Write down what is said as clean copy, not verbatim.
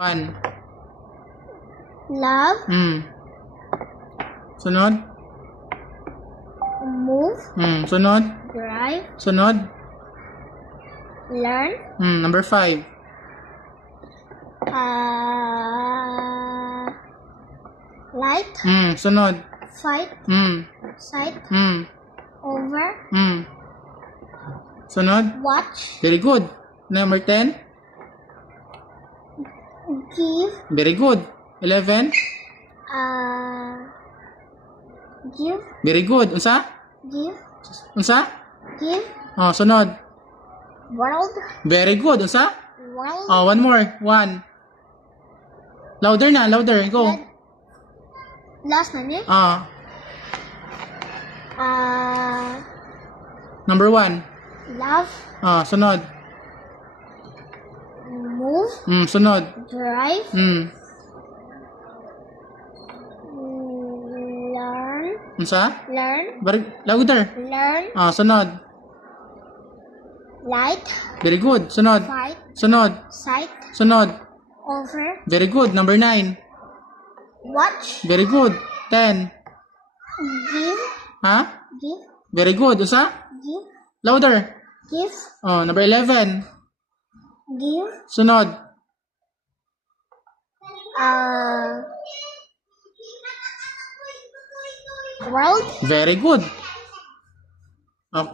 One. Love. Sunod. Move. Sunod. Drive. Sunod. Learn. Number 5. Light. Sunod. Fight. Sight. Over. Sunod. Watch. Very good. Number 10. Give. Very good. 11. Give. Very good. Unsa? Give. Unsa? Give. Oh, sunod. World. Very good. Unsa? World. Oh, one more. 1. Louder na, louder. Go. Last na niya. Number 1. Love. Sunod. Move. Sunod. Drive. Learn. Unsa? Learn. Louder. Learn. Sunod. Light. Very good. Sunod. Fight. Sunod. Sight. Sunod. Over. Very good. Number 9. Watch. Very good. 10. Give. Give. Very good. Unsa? Give. Louder. Give. Number 11. Give. Sunod. World. Very good. Okay.